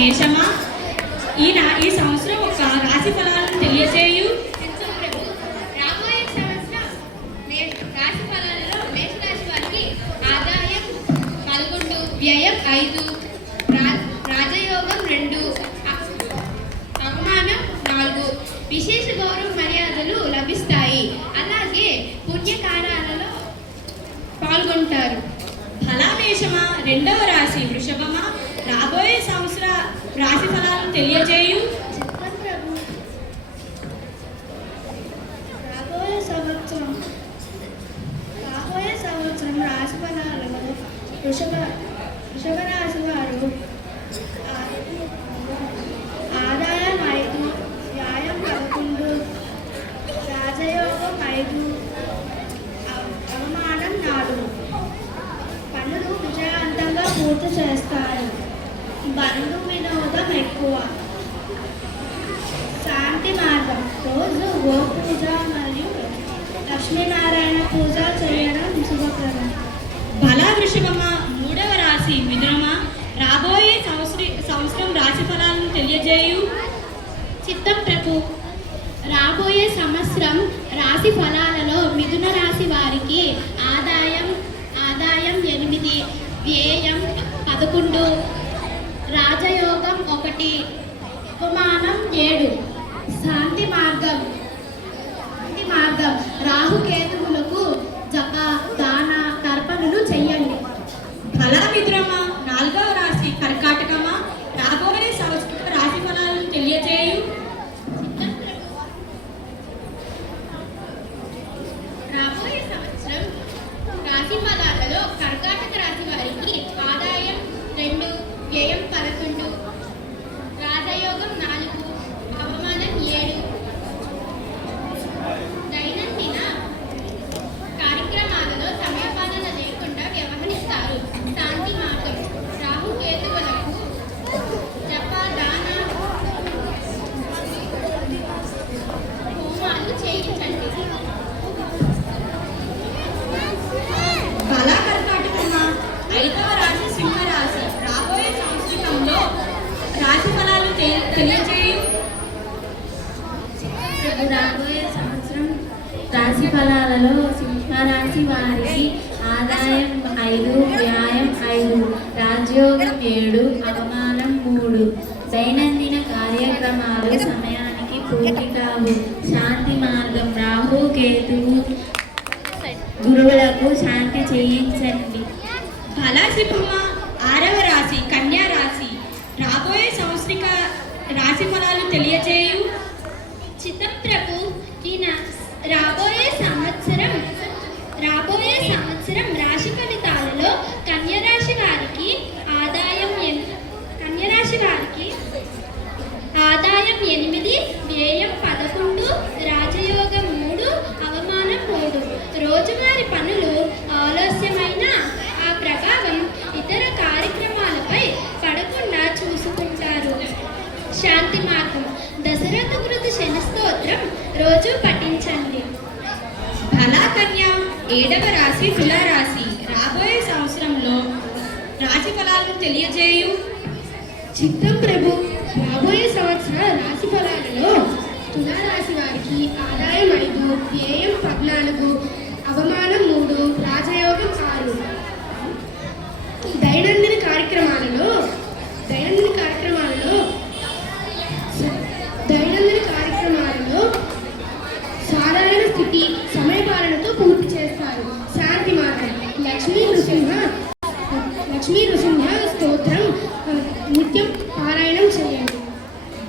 మేషమా, ఈ సంవత్సరం ఒక రాశి ఫలాలను తెలియజేయు. రాబోయే సంవత్సరం రాశి ఫలాలలో మేషరాశి వారికి ఆదాయం 11, వ్యయం 5, రాజయోగం 2, అవమానం 4. విశేష గౌరవ మర్యాదలు లభిస్తాయి. అలాగే పుణ్యకార్యాలలో పాల్గొంటారు. ఫలామేషమా, రెండవ రాశి వృషభమా, రాబోయే సంవత్సర రాశి ఫలాలను తెలియజేయు. రాబోయే సంవత్సరం రాశి ఫలాలలో వృషభ రాశి వారు ఆదాయం 5, వ్యయం 11, రాజయోగం 5, అవమానం 4. పనులు విజయవంతంగా పూర్తి చేస్తారు. బంధు వినోదం ఎక్కువ. శాంతి మార్గం రోజు గోపూజ మరియు లక్ష్మీనారాయణ పూజ చేయడం శుభప్రదం. ఫలా వృషభమా, మూడవ రాశి మిథునమా, రాబోయే సంవత్సరం రాశి ఫలాలను తెలియజేయు. చిత్తం ప్రభు, రాబోయే సంవత్సరం రాశి ఫలాలలో మిథున రాశి వారికి ఆదాయం 8, వ్యయం 11, రాజయోగం 1, అవమానం 7. శాంతి మార్గం రాహుకేతువులకు జప దాన తర్పణలు చెయ్యండి. ఫలా మిథునమా, నాలుగవ రాశి కర్కాటకమా, రాబోయే సంవత్సరం రాశి ఫలాలను తెలియజేయు. రాబోయే సంవత్సరం రాశి ఫలాలలో కర్కాటక రాశి వారికి ఆదాయం 2, వ్యయం 11, రాజయోగం 4, అవమానం 7. దైనందిన కార్యక్రమాలలో సమయపాలన లేకుండా వ్యవహరిస్తారు. శాంతి మార్గం రాహుకేతువులకు జప దాన హోమాలు చేయించండి. ఫలా కర్కాటకమా, ఐదవ రాశి సింహరాశి, రాబోయే సంవత్సరంలో రాశి ఫలాలు తెలియజేయు. రాబోయే సంవత్సరం రాశి ఫలాలలో సింహరాశి వారికి ఆదాయం 5, వ్యయం 5, రాజయోగం 7, అవమానం 3. దైనందిన కార్యక్రమాలు సమయానికి పూర్తి కావు. శాంతి మార్గం రాహు కేతువు గురువులకు శాంతి చేయించండి. ఫలా సింహమా, ఆరవ రాశి కన్యా రాశి, రాబోయే సంవత్సరిక రాశి ఫలాలు తెలియజేయు. చిత్తం ప్రభు, రాబోయే సంవత్సరం రాశి ఫలితాలలో కన్యరాశి వారికి ఆదాయం 8, వ్యయం 11, రాజయోగం 3, అవమానం 3. రోజువారి పనులు ఆలస్యమైన ఆ ప్రభావం ఇతర కార్యక్రమాలపై పడకుండా చూసుకుంటారు. శాంతి మార్గం దశరథ కృతి శని స్తోత్రం రోజు పఠించండి. ఫలా కన్యా, ఏడవ రాశి తులారాశి, రాబోయే సంవత్సరంలో రాశి ఫలాలను తెలియజేయు. చిత్తం ప్రభు, రాబోయే సంవత్సర రాశి ఫలాలలో తులారాశి వారికి ఆదాయం 5, వ్యయం 14, అవమానం 3, రాజయోగం 6. దైనందిన కార్యక్రమాలలో సాధారణ స్థితి సమయపాలనతో పూర్తి చేస్తారు. శాంతి మార్గం లక్ష్మీ నృసింహ స్తోత్రం నిత్యం పారాయణం చేయండి.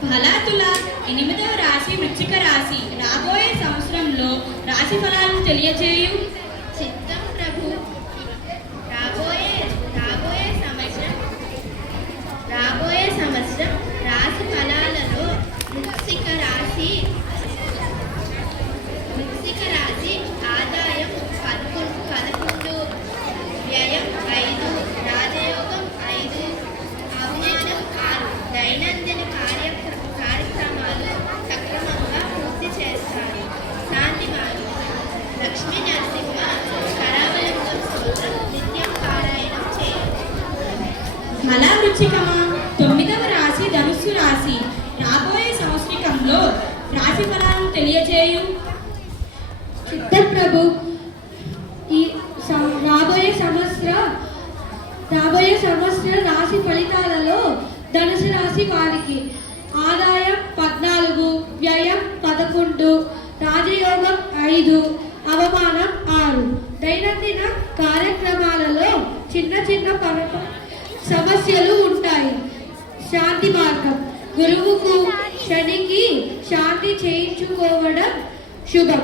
ఫలా తుల, ఎనిమిదవ రాశి వృశ్చిక రాశి, రాబోయే సంవత్సరంలో రాశి ఫలాలను తెలియజేయు. చిత్తం ప్రభు, రాబోయే సంవత్సరం రాశి ఫలాలలో వృశ్చిక రాశి ఆదాయం 11, వ్యయం 5, రాజయోగం 5, అవమానం 6. దైనందిన కార్యక్రమాలు సక్రమంగా పూర్తి చేస్తారు. శాంతి మార్గం లక్ష్మీ నరసింహ ధనుసు రాశి రాబోయే సంవత్సరంలో రాశి ఫలాలను తెలియజేయు. చిత్తప్రభు ఈ రాబోయే సంవత్సర రాశి ఫలితాలలో ధనుసు రాశి వారికి ఆదాయం 14, వ్యయం 11, రాజయోగం 5, అవమానం 6. దైనందిన కార్యక్రమాలలో చిన్న చిన్న సమస్యలు ఉంటాయి. శాంతి మార్గం గురువుకు శనికి శాంతి చేయించుకోవడం శుభం.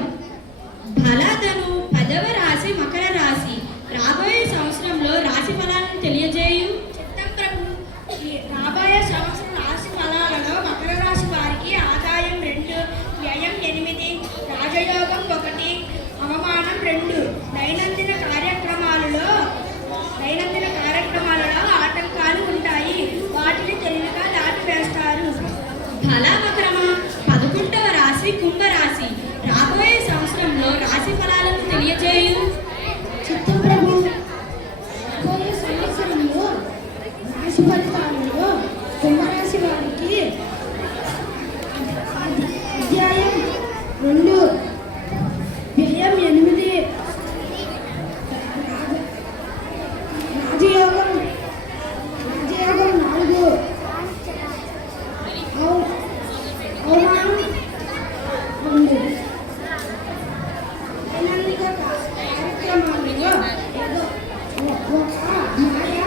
బలధను 10వ రాశి మకర రాశి రాబోయే సంవత్సరంలో రాశి ఫలాలను తెలియజేయు. చిత్తప్రభు ఈ రాబోయే సంవత్సరం రాశి ఫలాలలో మకర రాశి వారికి ఆదాయం 2, వ్యయం 8, రాజయోగం 1, అవమానం 2. దైనందిన కార్యక్రమాలలో ఆటంకాలు ఉంటాయి. వాటిని తెలివిగా దాటివేస్తారు. బల మకరమ 11వ రాశి కుంభరాశి రాబోయే సంవత్సరంలో రాశి ఫలాలను తెలియజేయు. చిత్తప్రభు రాబోయే సంవత్సరంలో రాశి ఫలితాలలో కుంభరాశి వారికి అధ్యాయం 2, వ్యయం 8, రాజయోగం 4, అవమానం 2. దైనందిక కార్యక్రమాలలో ఒక మాయ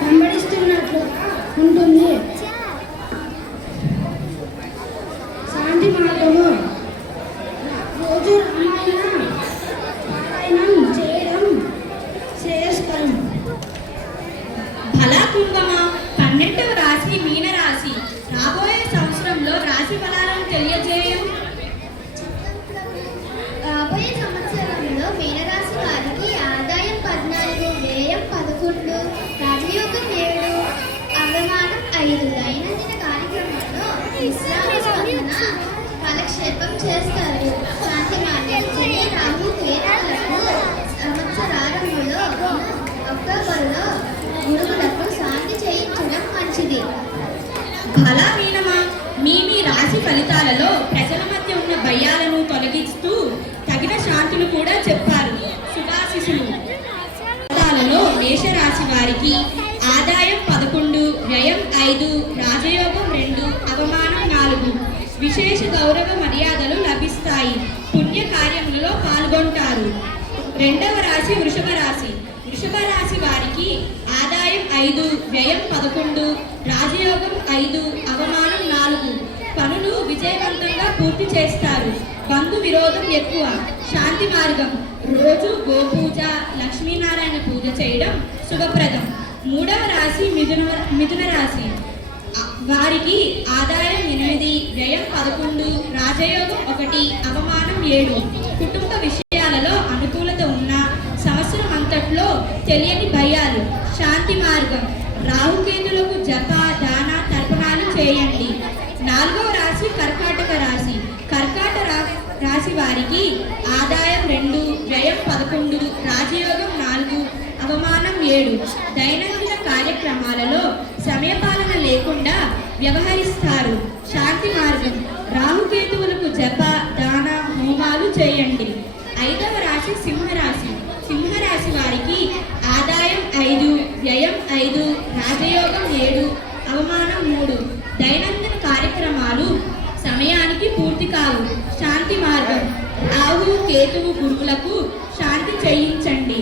వెంబడిస్తున్నట్లుగా ఉంటుంది. శాంతి మార్గము రోజు పారాయణం చేయడం శ్రేయస్కరం. బల కుంభమ 12వ రాశి మీనరాశి రాబోయే సంవత్సరంలో రాశి ఫలాలను తెలియజేయు. రాబోయే సంవత్సరంలో మీనరాశి వారికి ఆదాయం 14, వ్యయం 11, రాజయోగం 7, అవమానం 5. దైనందిన కార్యక్రమంలో విశ్రామ స్పందన కాలక్షేపం చేస్తారు. శాంతి మార్గం శని రాహు కేతువులకు సంవత్సరారంభంలో అక్టోబర్లో గురువులకు శాంతి చేయించడం మంచిది. బల మీనమ మీ రాశి ఫలితాలలో ప్రజల మధ్య ఉన్న భయాలను తొలగిస్తూ తగిన శాంతులు కూడా చెప్పారు. శుభాశిషులు. ఫలితాలలో మేషరాశి వారికి ఆదాయం 11, వ్యయం 5, రాజయోగం 2, అవమానం 4. విశేష గౌరవ మర్యాదలు లభిస్తాయి. పుణ్య కార్యములలో పాల్గొంటారు. 2వ రాశి వృషభ రాశి వారికి ఆదాయం 5, వ్యయం 11, రాజయోగం 5, అవమానం 4. పనులు విజయవంతంగా పూర్తి చేస్తారు. బంధు విరోధం ఎక్కువ. శాంతి మార్గం రోజు గోపూజ, లక్ష్మీనారాయణ పూజ చేయడం శుభప్రదం. 3వ రాశి మిథున రాశి వారికి ఆదాయం 8, వ్యయం 11, రాజయోగం 1, అవమానం 7. కుటుంబ విషయాలలో అనుకూలత ఉన్న సంవత్సరం అంతట్లో తెలియని భయాలు. శాంతి మార్గం రాహుకేతులకు జప, దాన, తర్పణాలు చేయండి. 4వ రాశి కర్కాటక రాశి వారికి ఆదాయం 2, వ్యయం 11, రాజయోగం 4, అవమానం 7. దైనందిన కార్యక్రమాలలో సమయపాలన లేకుండా వ్యవహరిస్తారు. శాంతి మార్గం రాహుకేతువులకు జప, దాన, హోమాలు చేయండి. 5వ రాశి సింహరాశి వారికి ఆదాయం 5, వ్యయం 5, రాజయోగం 7, అవమానం 3. దైనందిన కార్యక్రమాలు సమయానికి పూర్తి కావు. శాంతి మార్గం రాహు కేతువు గురువులకు శాంతి చేయించండి.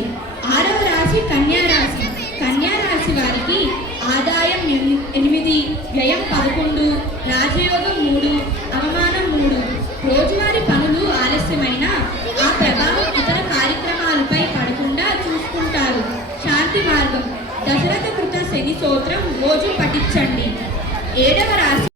6వ రాశి కన్యా రాశి వారికి ఆదాయం 8, వ్యయం 11, రాజయోగం